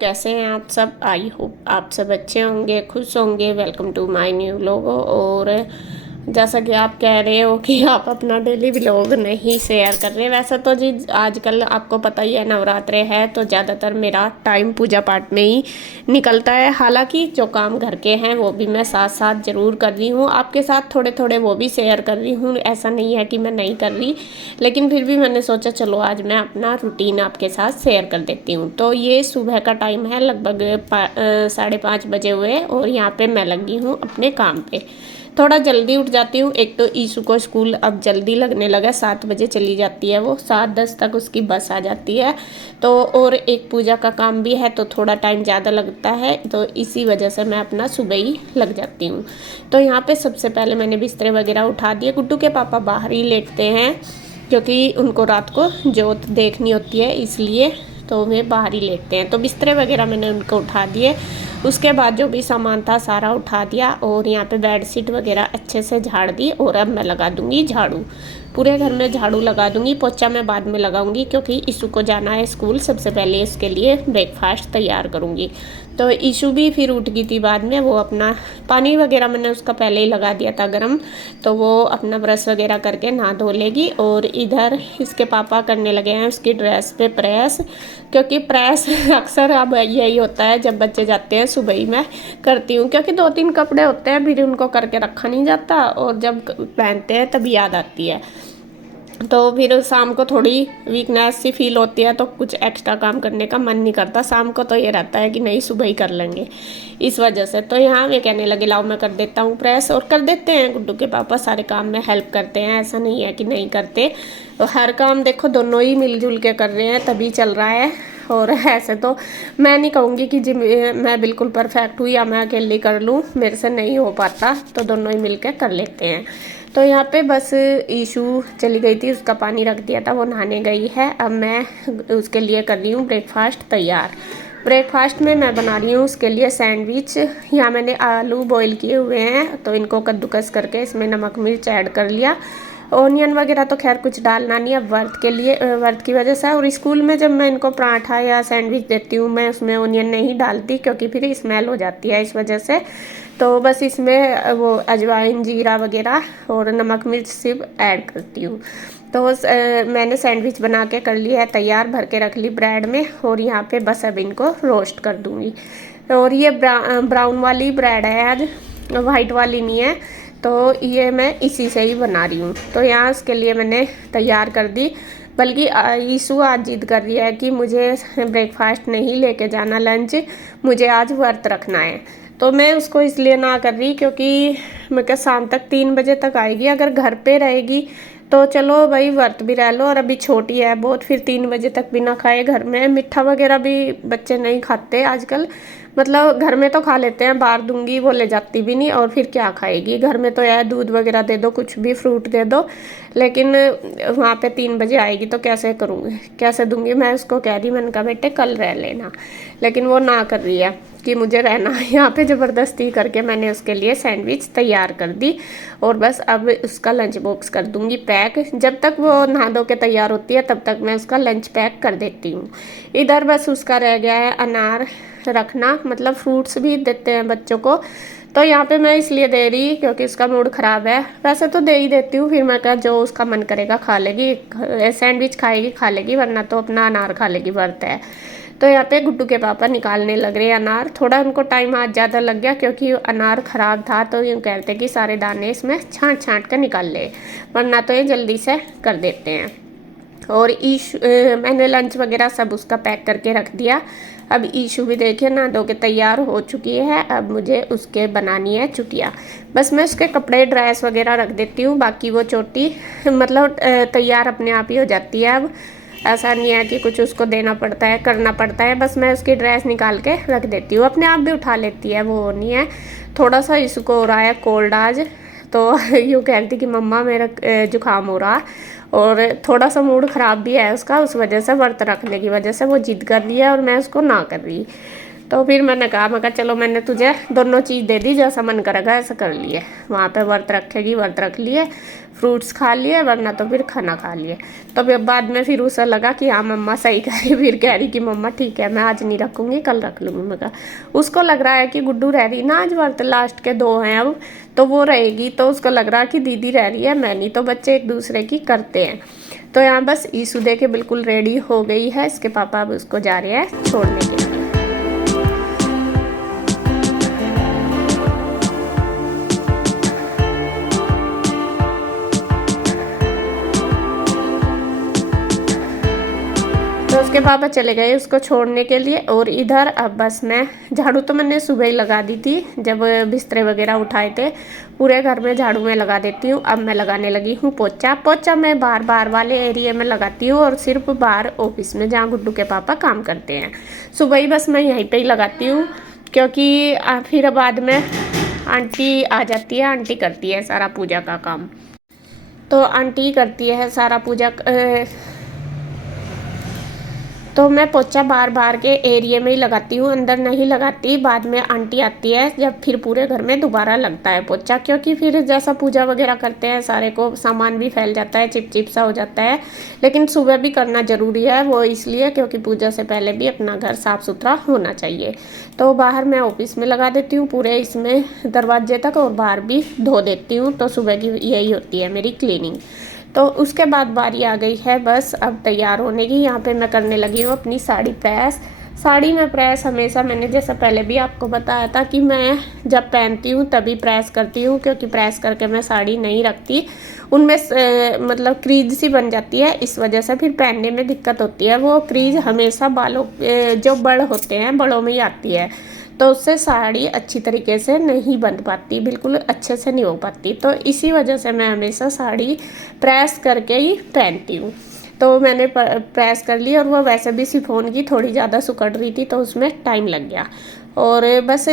कैसे हैं आप सब। आई होप आप सब अच्छे होंगे, खुश होंगे। Welcome to my new vlog. और जैसा कि आप कह रहे हो कि आप अपना डेली व्लॉग नहीं शेयर कर रहे, वैसे तो जी आजकल आपको पता ही है नवरात्रे है तो ज़्यादातर मेरा टाइम पूजा पाठ में ही निकलता है। हालांकि जो काम घर के हैं वो भी मैं साथ साथ ज़रूर कर रही हूँ, आपके साथ थोड़े थोड़े वो भी शेयर कर रही हूँ। ऐसा नहीं है कि मैं नहीं कर रही, लेकिन फिर भी मैंने सोचा चलो आज मैं अपना रूटीन आपके साथ शेयर कर देती हूँ। तो ये सुबह का टाइम है, लगभग 5:30 बजे हुए और यहाँ पे मैं लगी हूँ अपने काम पे। थोड़ा जल्दी उठ जाती हूँ, एक तो ईशू को स्कूल अब जल्दी लगने लगा, 7 बजे चली जाती है वो, 7:10 तक उसकी बस आ जाती है। तो और एक पूजा का काम भी है तो थोड़ा टाइम ज़्यादा लगता है, तो इसी वजह से मैं अपना सुबह ही लग जाती हूँ। तो यहाँ पे सबसे पहले मैंने बिस्तर वगैरह उठा दिए। गुड्डू के पापा बाहर ही लेटते हैं क्योंकि उनको रात को जोत देखनी होती है, इसलिए तो वे बाहर ही लेटते हैं। तो बिस्तर वगैरह मैंने उनको उठा दिए। उसके बाद जो भी सामान था सारा उठा दिया और यहाँ पे बेडशीट वगैरह अच्छे से झाड़ दी। और अब मैं लगा दूंगी झाड़ू, पूरे घर में झाड़ू लगा दूंगी। पोछा मैं बाद में लगाऊंगी क्योंकि ईशू को जाना है स्कूल, सबसे पहले इसके लिए ब्रेकफास्ट तैयार करूंगी। तो ईशू भी फिर उठ गई थी बाद में, वो अपना पानी वगैरह मैंने उसका पहले ही लगा दिया था गर्म, तो वो अपना ब्रश वगैरह करके नहा धो लेगी। और इधर इसके पापा करने लगे हैं उसकी ड्रेस पे प्रेस, क्योंकि प्रेस अक्सर अब यही होता है जब बच्चे जाते हैं सुबह ही मैं करती हूँ, क्योंकि 2-3 कपड़े होते हैं फिर उनको करके रखा नहीं जाता और जब पहनते हैं तभी याद आती है। तो फिर शाम को थोड़ी वीकनेस सी फील होती है तो कुछ एक्स्ट्रा काम करने का मन नहीं करता। शाम को तो ये रहता है कि नहीं सुबह ही कर लेंगे, इस वजह से। तो यहाँ वे कहने लगे लाओ मैं कर देता हूँ प्रेस, और कर देते हैं। गुड्डू के पापा सारे काम में हेल्प करते हैं, ऐसा नहीं है कि नहीं करते। तो हर काम देखो दोनों ही मिलजुल के कर रहे हैं तभी चल रहा है। और ऐसे तो मैं नहीं कहूँगी कि जी मैं बिल्कुल परफेक्ट हूँ या मैं अकेले कर लूँ, मेरे से नहीं हो पाता, तो दोनों ही मिल के कर लेते हैं। तो यहाँ पे बस ईशू चली गई थी, उसका पानी रख दिया था, वो नहाने गई है। अब मैं उसके लिए कर रही हूँ ब्रेकफास्ट तैयार। ब्रेकफास्ट में मैं बना रही हूँ उसके लिए सैंडविच। यहाँ मैंने आलू बॉईल किए हुए हैं तो इनको कद्दूकस करके इसमें नमक मिर्च ऐड कर लिया। ऑनियन वगैरह तो खैर कुछ डालना नहीं, अब वर्त के लिए वर्त की वजह से। और स्कूल में जब मैं इनको पराठा या सैंडविच देती हूँ मैं उसमें ऑनियन नहीं डालती क्योंकि फिर स्मेल हो जाती है, इस वजह से। तो बस इसमें वो अजवाइन जीरा वगैरह और नमक मिर्च सिर्फ ऐड करती हूँ। तो मैंने सैंडविच बना के कर लिया है तैयार, भर के रख ली ब्रेड में। और यहाँ पे बस अब इनको रोस्ट कर दूँगी। और ये ब्राउन वाली ब्रेड है आज, वाइट वाली नहीं है, तो ये मैं इसी से ही बना रही हूँ। तो यहाँ इसके लिए मैंने तैयार कर दी। बल्कि ईशू आज जिद कर रही है कि मुझे ब्रेकफास्ट नहीं लेके जाना, लंच मुझे आज व्रत रखना है। तो मैं उसको इसलिए ना कर रही क्योंकि मैं क्या शाम तक 3 बजे तक आएगी, अगर घर पे रहेगी तो चलो भाई व्रत भी रह लो, और अभी छोटी है बहुत, फिर 3 बजे तक भी ना खाए। घर में मीठा वगैरह भी बच्चे नहीं खाते आजकल, मतलब घर में तो खा लेते हैं, बाहर दूंगी वो ले जाती भी नहीं, और फिर क्या खाएगी। घर में तो यार दूध वगैरह दे दो, कुछ भी फ्रूट दे दो, लेकिन वहाँ पे 3 बजे आएगी तो कैसे करूँगी, कैसे दूंगी। मैं उसको कह रही, मैंने कहा बेटे कल रह लेना, लेकिन वो ना कर रही है कि मुझे रहना है यहाँ पे। ज़बरदस्ती करके मैंने उसके लिए सैंडविच तैयार कर दी और बस अब उसका लंच बॉक्स कर दूंगी पैक। जब तक वो नहा धो के तैयार होती है तब तक मैं उसका लंच पैक कर देती हूँ। इधर बस उसका रह गया है अनार रखना, मतलब फ्रूट्स भी देते हैं बच्चों को, तो यहाँ पे मैं इसलिए दे रही क्योंकि उसका मूड ख़राब है। वैसे तो दे ही देती हूँ, फिर मैं कहा जो उसका मन करेगा खा लेगी, सैंडविच खाएगी खा लेगी, वरना तो अपना अनार खा लेगी, व्रत है। तो यहाँ पे गुड्डू के पापा निकालने लग रहे हैं अनार। थोड़ा उनको टाइम आज ज़्यादा लग गया क्योंकि अनार ख़राब था, तो यूँ कहते कि सारे दाने इसमें छाँट छाँट कर निकाल ले, वरना तो ये जल्दी से कर देते हैं। और मैंने लंच वगैरह सब उसका पैक करके रख दिया। अब ईशू भी देखिए ना धो के तैयार हो चुकी है, अब मुझे उसके बनानी है चुटिया। बस मैं उसके कपड़े ड्रेस वगैरह रख देती हूँ, बाकी वो चोटी मतलब तैयार अपने आप ही हो जाती है। अब ऐसा नहीं है कि कुछ उसको देना पड़ता है, करना पड़ता है, बस मैं उसकी ड्रेस निकाल के रख देती हूँ, अपने आप भी उठा लेती है, वो नहीं है। थोड़ा सा इसको हो रहा है कोल्ड आज, तो यूँ कहती कि मम्मा मेरा जुकाम हो रहा, और थोड़ा सा मूड ख़राब भी है उसका, उस वजह से व्रत रखने की वजह से वो जिद कर रही है और मैं उसको ना कर रही। तो फिर मैंने कहा चलो मैंने तुझे दोनों चीज़ दे दी, जैसा मन करेगा ऐसा कर लिए। वहाँ पे व्रत रखेगी, व्रत रख लिए, फ्रूट्स खा लिए, वरना तो फिर खाना खा लिए। तो फिर बाद में फिर उसे लगा कि हाँ मम्मा सही कह रही, फिर कह रही कि मम्मा ठीक है मैं आज नहीं रखूँगी कल रख लूँगी। मैं कहा उसको लग रहा है कि गुड्डू रह रही ना आज व्रत, लास्ट के 2 हैं अब, तो वो रहेगी, तो उसको लग रहा है कि दीदी रह रही है मैं नहीं, तो बच्चे एक दूसरे की करते हैं। तो यहाँ बस ईशु दे के बिल्कुल रेडी हो गई है, इसके पापा अब उसको जा रहे हैं छोड़ने के लिए। तो उसके पापा चले गए उसको छोड़ने के लिए। और इधर अब बस मैं झाड़ू तो मैंने सुबह ही लगा दी थी, जब बिस्तरे वगैरह उठाए थे। पूरे घर में झाड़ू में लगा देती हूँ। अब मैं लगाने लगी हूँ पोछा। पोछा मैं बाहर वाले एरिया में लगाती हूँ, और सिर्फ बाहर ऑफिस में जहाँ गुड्डू के पापा काम करते हैं। सुबह ही बस मैं यहीं पर ही लगाती हूँ, क्योंकि फिर बाद में आंटी आ जाती है, आंटी करती है सारा पूजा का काम। तो आंटी करती है सारा पूजा। तो मैं पोछा बाहर के एरिया में ही लगाती हूँ, अंदर नहीं लगाती। बाद में आंटी आती है जब फिर पूरे घर में दोबारा लगता है पोछा, क्योंकि फिर जैसा पूजा वगैरह करते हैं सारे को सामान भी फैल जाता है, चिपचिप सा हो जाता है। लेकिन सुबह भी करना ज़रूरी है, वो इसलिए क्योंकि पूजा से पहले भी अपना घर साफ़ सुथरा होना चाहिए। तो बाहर मैं ऑफिस में लगा देती हूँ पूरे इसमें दरवाजे तक, और बाहर भी धो देती हूँ। तो सुबह की यही होती है मेरी क्लीनिंग। तो उसके बाद बारी आ गई है बस अब तैयार होने की। यहाँ पे मैं करने लगी हूँ अपनी साड़ी प्रेस। साड़ी में प्रेस हमेशा मैंने जैसा पहले भी आपको बताया था कि मैं जब पहनती हूँ तभी प्रेस करती हूँ, क्योंकि प्रेस करके मैं साड़ी नहीं रखती, उनमें मतलब क्रीज सी बन जाती है, इस वजह से फिर पहनने में दिक्कत होती है। वो क्रीज हमेशा बालों जो बड़ होते हैं बड़ों में ही आती है, तो उससे साड़ी अच्छी तरीके से नहीं बन पाती, बिल्कुल अच्छे से नहीं हो पाती। तो इसी वजह से मैं हमेशा साड़ी प्रेस करके ही पहनती हूँ। तो मैंने प्रेस कर ली, और वो वैसे भी शिफॉन की थोड़ी ज़्यादा सुकड़ रही थी, तो उसमें टाइम लग गया। और बस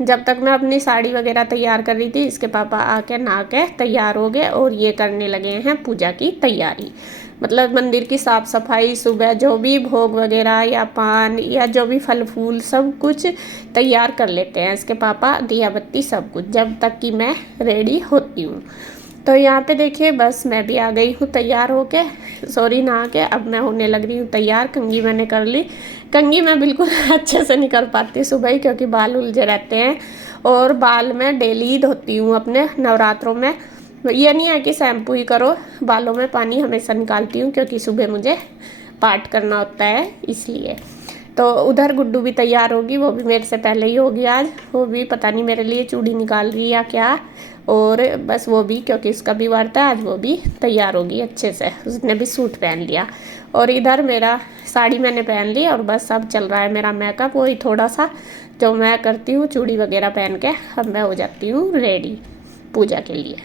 जब तक मैं अपनी साड़ी वगैरह तैयार कर रही थी, इसके पापा आके नहा के तैयार हो गए, और ये करने लगे हैं पूजा की तैयारी। मतलब मंदिर की साफ़ सफाई, सुबह जो भी भोग वगैरह या पान या जो भी फल फूल सब कुछ तैयार कर लेते हैं इसके पापा, दिया बत्ती सब कुछ, जब तक कि मैं रेडी होती हूँ। तो यहाँ पे देखिए बस मैं भी आ गई हूँ तैयार होके, सॉरी नहा के। अब मैं होने लग रही हूँ तैयार। कंघी मैंने कर ली। कंघी मैं बिल्कुल अच्छे से नहीं कर पाती सुबह ही, क्योंकि बाल उलझे रहते हैं, और बाल मैं डेली धोती हूँ अपने नवरात्रों में। ये नहीं है कि शैम्पू ही करो, बालों में पानी हमेशा निकालती हूँ, क्योंकि सुबह मुझे पाठ करना होता है इसलिए। तो उधर गुड्डू भी तैयार होगी, वो भी मेरे से पहले ही होगी आज। वो भी पता नहीं मेरे लिए चूड़ी निकाल रही है या क्या। और बस वो भी, क्योंकि इसका भी वार्ता है आज, वो भी तैयार होगी अच्छे से। उसने भी सूट पहन लिया, और इधर मेरा साड़ी मैंने पहन ली, और बस अब चल रहा है मेरा मेकअप। वही थोड़ा सा जो मैं करती हूँ चूड़ी वगैरह पहन के, अब मैं हो जाती हूँ रेडी पूजा के लिए।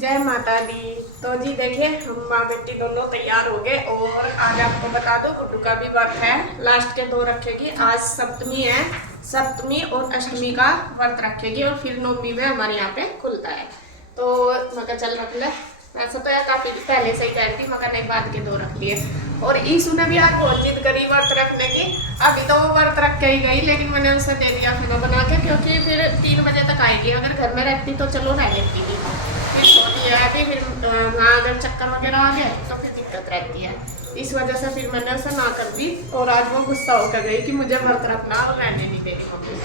जय माता दी। तो जी देखिए हम माँ बेटी दोनों तैयार हो गए, और आज आपको बता दो गुड्डू का भी व्रत है, लास्ट के 2 रखेगी। आज सप्तमी है, सप्तमी और अष्टमी का व्रत रखेगी, और फिर नवमी में हमारे यहाँ पे खुलता है। तो मगर चल रख ले, ऐसा तो यार काफ़ी पहले से ही कह रही थी, मगर नहीं बाद के 2 रख लिए। और ईशु ने भी आज बहुत जिद करी व्रत रखने की। अभी तो वो व्रत रख के ही गई, लेकिन मैंने उसे दे दिया खाना बना के, क्योंकि फिर 3 बजे तक आएगी। अगर घर में रहती तो चलो रह लेती थी, फिर छोटी है अभी, फिर वहाँ अगर चक्कर वगैरह आ गए तो फिर दिक्कत रहती है। इस वजह से फिर मैंने उसे ना कर दी, और आज वो गुस्सा होकर गई कि मुझे व्रत रखना और रहने नहीं दे रही मम्मी।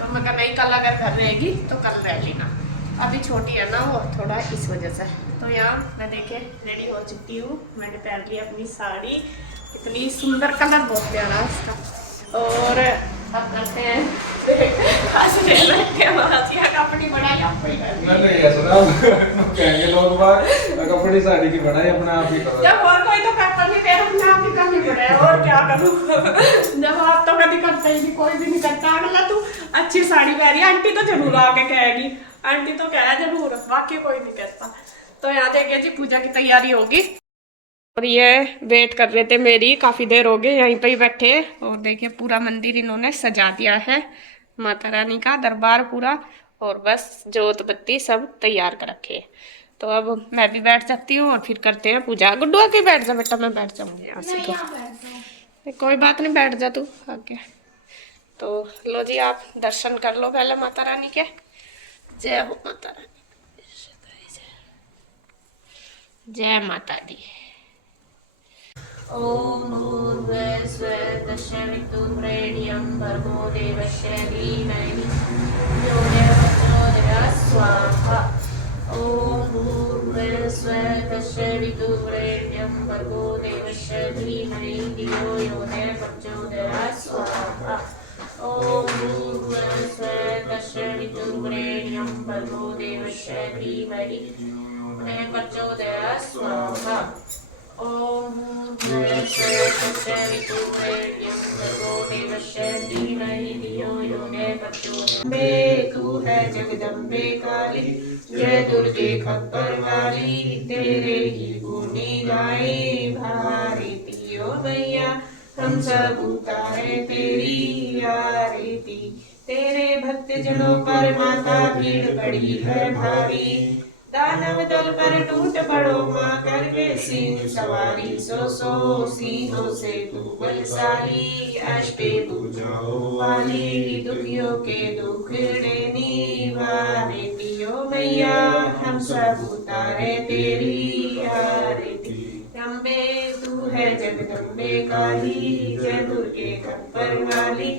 तो मैं कहा नहीं, कल अगर घर रहेगी तो कल रह लेना, अभी छोटी है ना वो थोड़ा, इस वजह से। तो यहाँ मैं देखे रेडी हो चुकी हूँ, मैंने पहन ली अपनी साड़ी, इतनी सुंदर, कलर बहुत प्यारा है इसका। और अब करते हैं अपनी बढ़ाई आपको ही कहेंगे लोग अपनी साड़ी की बढ़ाई अपने आप ही करो। जब और कोई तो करता नहीं, फिर अपने आप ही करनी पड़े, और क्या करूँ। जब आप तो कभी करते ही नहीं, कोई भी नहीं करता। अगला तू अच्छी साड़ी पहनी, आंटी तो जरूर आके कहेगी, आंटी तो कह जरूर, बाकी कोई नहीं कहता। तो यहाँ देखिए जी पूजा की तैयारी होगी। और ये वेट कर रहे थे मेरी, काफ़ी देर हो गई यहीं पे ही बैठे। और देखिए पूरा मंदिर इन्होंने सजा दिया है, माता रानी का दरबार पूरा, और बस जोत बत्ती सब तैयार कर रखे। तो अब मैं भी बैठ जाती हूँ और फिर करते हैं पूजा। गुड्डू आके बैठ जा बेटा, मैं बैठ जाऊँगी यहाँ से। तो कोई बात नहीं, बैठ जा तू आके। तो लो जी, आप दर्शन कर लो पहले माता रानी के। जय हो माता रानी, जय माता दी। ओम भूर्भुवस्सुः तत्सवितुर्वरेण्यं भर्गो देवस्य धीमहि यो न प्रचोदयात् स्वाहा। ओम भूर्भुवस्सुः तत्सवितुर्वरेण्यं भर्गो देवस्य धीमहि धियो यो न प्रचोदयात् स्वाहा। ओम भूर्भुवस्सुः तत्सवितुर्वरेण्यं भर्गो देवस्य धीमहि न प्रचोदयात् स्वाहा। ओम भूर्भुवस्सुः तत्सवितुर्वरेण्यं भर्गो देवस्य धीमहि धियो यो न प्रचोदयात्। अम्बे तू है जगदम्बे काली, जय दुर्गे खप्पर वाली, तेरे ही गुणी गाए भारती ओ मैया, हम सब उतारे तेरी आरती। तेरे भक्त जनों पर माता भीड़ पड़ी है भारी, दानव दल पर टूट पड़ो माँ करके सिंह सवारी। सो सिंहों से तू बलशाली, अष्टे भुजाओं वाली, दुखियों के दुखड़े निवारती ओ मैया, हम सब उतारे तेरी आरती। अम्बे तू है जगदम्बे काली, जय दुर्गे खप्पर वाली,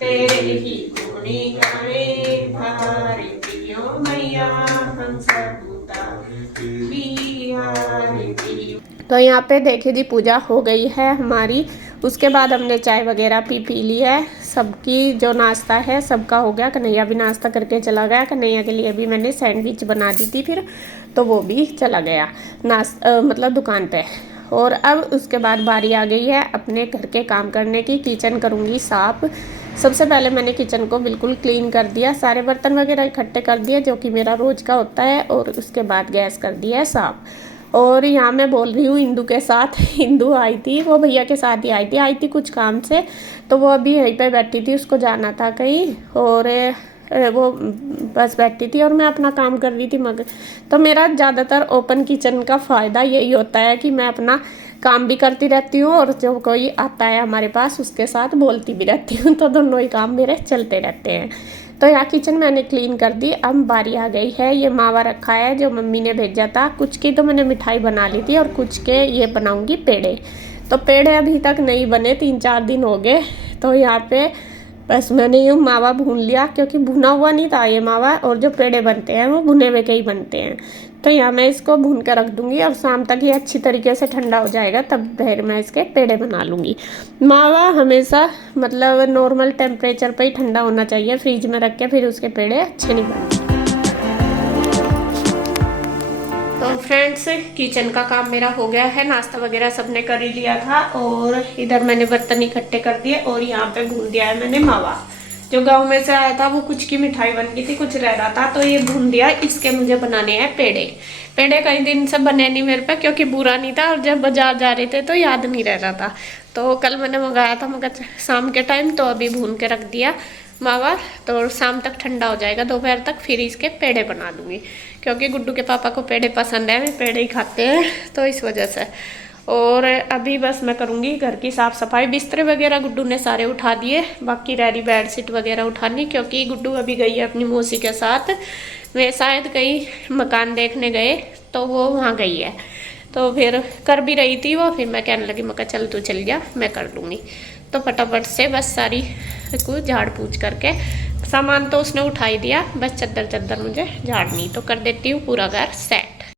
तेरे ही गुणी गावे भारती ओ मैया, हम सब तो यहाँ पे देखिए जी, पूजा हो गई है हमारी। उसके बाद हमने चाय वगैरह पी ली है। सबकी जो नाश्ता है सबका हो गया। कन्हैया भी नाश्ता करके चला गया। कन्हैया के लिए भी मैंने सैंडविच बना दी थी फिर, तो वो भी चला गया मतलब दुकान पे। और अब उसके बाद बारी आ गई है अपने घर के काम करने की। किचन करूँगी साफ़। सबसे पहले मैंने किचन को बिल्कुल क्लीन कर दिया, सारे बर्तन वगैरह इकट्ठे कर दिए जो कि मेरा रोज़ का होता है। और उसके बाद गैस कर दिया है साफ़। और यहाँ मैं बोल रही हूँ इंदू के साथ। इंदू आई थी, वो भैया के साथ ही आई थी कुछ काम से, तो वो अभी यहीं पे बैठी थी, उसको जाना था कहीं, और वो बस बैठी थी और मैं अपना काम कर रही थी। मगर तो मेरा ज़्यादातर ओपन किचन का फ़ायदा यही होता है कि मैं अपना काम भी करती रहती हूँ और जो कोई आता है हमारे पास उसके साथ बोलती भी रहती हूँ, तो दोनों ही काम मेरे चलते रहते हैं। तो यहाँ किचन मैंने क्लीन कर दी। अब बारी आ गई है, ये मावा रखा है जो मम्मी ने भेजा था। कुछ की तो मैंने मिठाई बना ली थी और कुछ के ये बनाऊँगी पेड़े। तो पेड़े अभी तक नहीं बने, 3-4 दिन हो गए। तो यहाँ पे बस मैंने यूँ मावा भून लिया, क्योंकि भुना हुआ नहीं था ये मावा, और जो पेड़े बनते हैं वो भुने हुए के ही बनते हैं। तो यहाँ मैं इसको भून कर रख दूँगी और शाम तक ये अच्छी तरीके से ठंडा हो जाएगा, तब फिर मैं इसके पेड़े बना लूँगी। मावा हमेशा मतलब नॉर्मल टेम्परेचर पे ही ठंडा होना चाहिए, फ्रिज में रख के फिर उसके पेड़े अच्छे नहीं बनते। तो फ्रेंड्स, किचन का काम मेरा हो गया है, नाश्ता वगैरह सबने कर ही लिया था। और इधर मैंने बर्तन इकट्ठे कर दिए और यहाँ पे भून दिया है मैंने मावा। जो गांव में से आया था वो कुछ की मिठाई बन गई थी, कुछ रह रहा था, तो ये भून दिया। इसके मुझे बनाने हैं पेड़े। पेड़े कई दिन से बने नहीं मेरे पे, क्योंकि बुरा नहीं था, और जब बाजार जा रहे थे तो याद नहीं रह रहा था। तो कल मैंने मंगाया था मगर शाम के टाइम, तो अभी भून के रख दिया मावा। तो शाम तक ठंडा हो जाएगा, दोपहर तक, फिर इसके पेड़े बना दूँगी। क्योंकि गुड्डू के पापा को पेड़े पसंद है, वे पेड़े ही खाते हैं, तो इस वजह से। और अभी बस मैं करूँगी घर की साफ़ सफाई। बिस्तर वगैरह गुड्डू ने सारे उठा दिए, बाकी रह रही बेडशीट वगैरह उठानी, क्योंकि गुड्डू अभी गई है अपनी मौसी के साथ। वे शायद कहीं मकान देखने गए, तो वो वहाँ गई है। तो फिर कर भी रही थी वो, फिर मैं कहने लगी, मैं कहा चल तू चल जा, मैं कर लूँगी। तो फटाफट से बस सारी को झाड़ पूछ करके, सामान तो उसने उठा ही दिया, बस चद्दर मुझे झाड़नी, तो कर देती हूँ पूरा घर सेट।